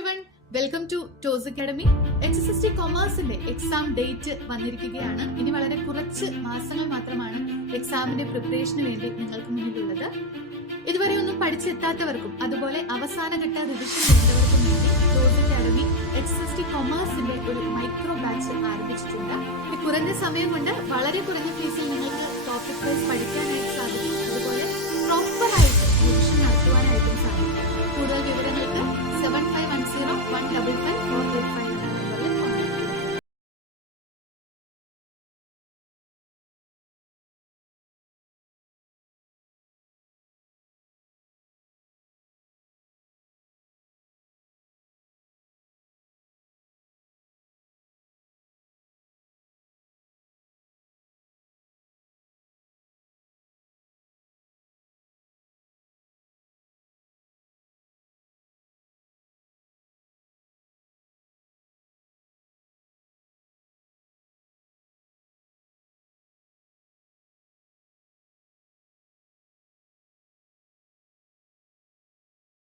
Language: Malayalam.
Everyone, welcome to Toss Academy. HSST കൊമേഴ്സിന്റെ എക്സാം ഡേറ്റ് വന്നിരിക്കുകയാണ്. ഇനി വളരെ കുറച്ച് മാസങ്ങൾ മാത്രമാണ് എക്സാമിന്റെ പ്രിപ്പറേഷന് വേണ്ടി നിങ്ങൾക്ക് മുന്നിലുള്ളത്. ഇതുവരെ ഒന്നും പഠിച്ചെത്താത്തവർക്കും അതുപോലെ അവസാനഘട്ട റിവിഷൻ വേണ്ടവർക്കും വേണ്ടി ടോസ് അക്കാഡമി HSST കൊമേഴ്സിന്റെ ഒരു മൈക്രോ ബാച്ച് ആരംഭിച്ചിട്ടുണ്ട്. ഈ കുറഞ്ഞ സമയം കൊണ്ട് വളരെ കുറഞ്ഞ ഫീസിൽ നിങ്ങൾക്ക് ടോപ്പിക് വൈസ് പഠിക്കാനായിട്ട് സാധിക്കും.